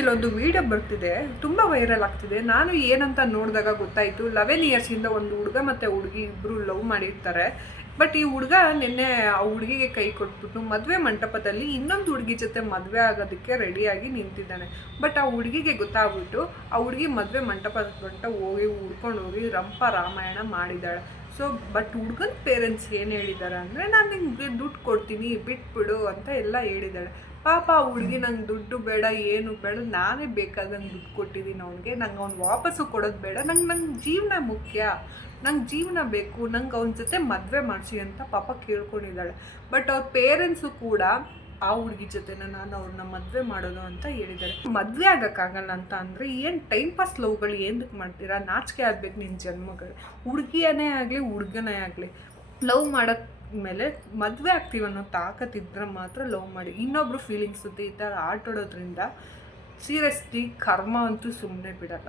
ಇಲ್ಲೊಂದು ವಿಡಿಯೋ ಬರ್ತಿದೆ, ತುಂಬ ವೈರಲ್ ಆಗ್ತಿದೆ. ನಾನು ಏನಂತ ನೋಡಿದಾಗ ಗೊತ್ತಾಯಿತು, 11 ಇಯರ್ಸಿಂದ ಒಂದು ಹುಡುಗ ಮತ್ತು ಹುಡುಗಿ ಇಬ್ಬರು ಲವ್ ಮಾಡಿರ್ತಾರೆ. ಬಟ್ ಈ ಹುಡುಗ ನಿನ್ನೆ ಆ ಹುಡುಗಿಗೆ ಕೈ ಕೊಟ್ಬಿಟ್ಟು ಮದುವೆ ಮಂಟಪದಲ್ಲಿ ಇನ್ನೊಂದು ಹುಡುಗಿ ಜೊತೆ ಮದುವೆ ಆಗೋದಕ್ಕೆ ರೆಡಿಯಾಗಿ ನಿಂತಿದ್ದಾನೆ. ಬಟ್ ಆ ಹುಡುಗಿಗೆ ಗೊತ್ತಾಗ್ಬಿಟ್ಟು ಆ ಹುಡುಗಿ ಮದುವೆ ಮಂಟಪದ ಗಂಟ ಹೋಗಿ ಹುಡ್ಕೊಂಡು ಹೋಗಿ ರಂಪ ರಾಮಾಯಣ ಮಾಡಿದ್ದಾಳೆ. ಸೊ ಬಟ್ ಹುಡುಗನ ಪೇರೆಂಟ್ಸ್ ಏನು ಹೇಳಿದ್ದಾರೆ ಅಂದರೆ, ನಾನು ನಿಮಗೆ ದುಡ್ಡು ಕೊಡ್ತೀನಿ ಬಿಟ್ಬಿಡು ಅಂತ ಎಲ್ಲ ಹೇಳಿದ್ದಾಳೆ. ಪಾಪ ಆ ಹುಡುಗಿ ನಂಗೆ ದುಡ್ಡು ಬೇಡ, ಏನು ಬೇಡ, ನಾನೇ ಬೇಕಾದಂಗೆ ದುಡ್ಡು ಕೊಟ್ಟಿದ್ದೀನಿ ಅವ್ನಿಗೆ, ನಂಗೆ ಅವ್ನು ವಾಪಸ್ಸು ಕೊಡೋದು ಬೇಡ, ನಂಗೆ ಜೀವನ ಮುಖ್ಯ, ನಂಗೆ ಜೀವನ ಬೇಕು, ನಂಗೆ ಅವನ ಜೊತೆ ಮದುವೆ ಮಾಡಿಸಿ ಅಂತ ಪಾಪ ಕೇಳ್ಕೊಂಡಿದ್ದಾಳೆ. ಬಟ್ ಅವ್ರ ಪೇರೆಂಟ್ಸು ಕೂಡ ಆ ಹುಡುಗಿ ಜೊತೆನ ನಾನು ಅವ್ರನ್ನ ಮದುವೆ ಮಾಡೋದು ಅಂತ ಹೇಳಿದ್ದಾರೆ. ಮದುವೆ ಆಗೋಕ್ಕಾಗಲ್ಲ ಅಂತ ಅಂದರೆ ಏನು ಟೈಮ್ ಪಾಸ್ ಲವ್ಗಳು ಏನಕ್ಕೆ ಮಾಡ್ತೀರಾ? ನಾಚಿಕೆ ಆಗ್ಬೇಕು ನಿನ್ನ ಜನ್ಮಗಳು. ಹುಡುಗಿಯೇ ಆಗಲಿ ಹುಡುಗನೇ ಆಗಲಿ, ಲವ್ ಮಾಡೋಕ್ಕೆ ಮೇಲೆ ಮದುವೆ ಆಗ್ತೀವಿ ಅನ್ನೋ ತಾಕತ್ತಿದ್ರೆ ಮಾತ್ರ ಲವ್ ಮಾಡಿ. ಇನ್ನೊಬ್ರು ಫೀಲಿಂಗ್ಸ್ ಜೊತೆ ಈ ಥರ ಆಟಾಡೋದ್ರಿಂದ ಸೀರಿಯಸ್ಲಿ ಕರ್ಮ ಅಂತೂ ಸುಮ್ಮನೆ ಬಿಡಲ್ಲ.